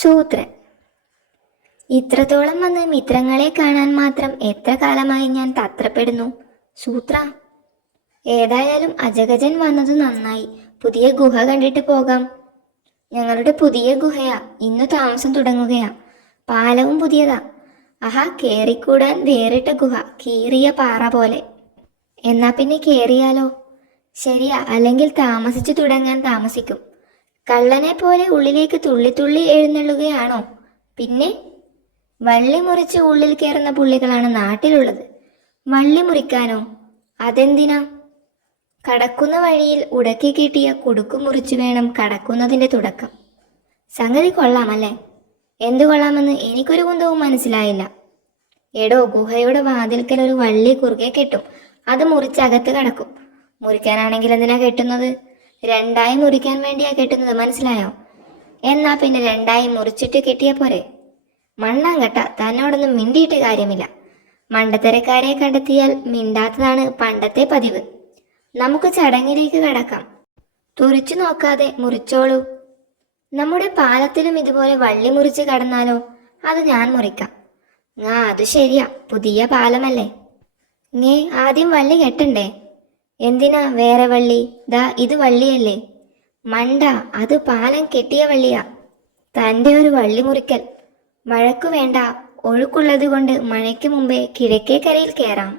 ശൂദ്രൻ. ഇത്രത്തോളം വന്ന് മിത്രങ്ങളെ കാണാൻ മാത്രം എത്ര കാലമായി ഞാൻ തത്രപ്പെടുന്നു. ശൂദ്ര, ഏതായാലും അജഗജൻ വന്നത് നന്നായി. പുതിയ ഗുഹ കണ്ടിട്ട് പോകാം. ഞങ്ങളുടെ പുതിയ ഗുഹയാ, ഇന്നു താമസം തുടങ്ങുകയാ. പാലവും പുതിയതാ. ആഹാ, കേറിക്കൂടാൻ വേറിട്ട ഗുഹ, കീറിയ പാറ പോലെ. എന്നാ പിന്നെ കേറിയാലോ? ശരിയാ, അല്ലെങ്കിൽ താമസിച്ചു തുടങ്ങാൻ താമസിക്കും. കള്ളനെ പോലെ ഉള്ളിലേക്ക് തുള്ളി തുള്ളി എഴുന്നള്ളുകയാണോ? പിന്നെ വള്ളി മുറിച്ച് ഉള്ളിൽ കയറുന്ന പുള്ളികളാണ് നാട്ടിലുള്ളത്. വള്ളി മുറിക്കാനോ? അതെന്തിനാ? കടക്കുന്ന വഴിയിൽ ഉടക്കി കിട്ടിയ കുടുക്കു മുറിച്ചു വേണം കടക്കുന്നതിന്റെ തുടക്കം. സംഗതി കൊള്ളാമല്ലേ? എന്തു കൊള്ളാമെന്ന് എനിക്കൊരു കുന്തവും മനസ്സിലായില്ല. എടോ, ഗുഹയുടെ വാതിൽക്കൽ ഒരു വള്ളി കുറുകെ കെട്ടും. അത് മുറിച്ചകത്ത് കടക്കും. മുറിക്കാനാണെങ്കിൽ എന്തിനാ കെട്ടുന്നത്? രണ്ടായി മുറിക്കാൻ വേണ്ടിയാ കെട്ടുന്നത്, മനസ്സിലായോ? എന്നാ പിന്നെ രണ്ടായി മുറിച്ചിട്ട് കെട്ടിയ പോരെ? മണ്ണാങ്കട്ട, തന്നോടൊന്നും മിണ്ടിയിട്ട് കാര്യമില്ല. മണ്ടത്തരക്കാരെ കണ്ടെത്തിയാൽ മിണ്ടാത്തതാണ് പണ്ടത്തെ പതിവ്. നമുക്ക് ചടങ്ങിലേക്ക് കടക്കാം. തുറിച്ചു നോക്കാതെ മുറിച്ചോളൂ. നമ്മുടെ പാലത്തിലും ഇതുപോലെ വള്ളി മുറിച്ച് കടന്നാലോ? അത് ഞാൻ മുറിക്കാം. അത് ശരിയാ, പുതിയ പാലമല്ലേ. ആദ്യം വള്ളി കെട്ടണ്ടേ? എന്തിനാ വേറെ വള്ളി? ദാ ഇത് വള്ളിയല്ലേ. മണ്ട, അത് പാലം കെട്ടിയ വള്ളിയാ. തൻ്റെ ഒരു വള്ളി മുറിക്കൽ. വഴക്കു വേണ്ട, ഒഴുക്കുള്ളത് കൊണ്ട് മഴയ്ക്ക് മുമ്പേ കിഴക്കേക്കരയിൽ കയറാം.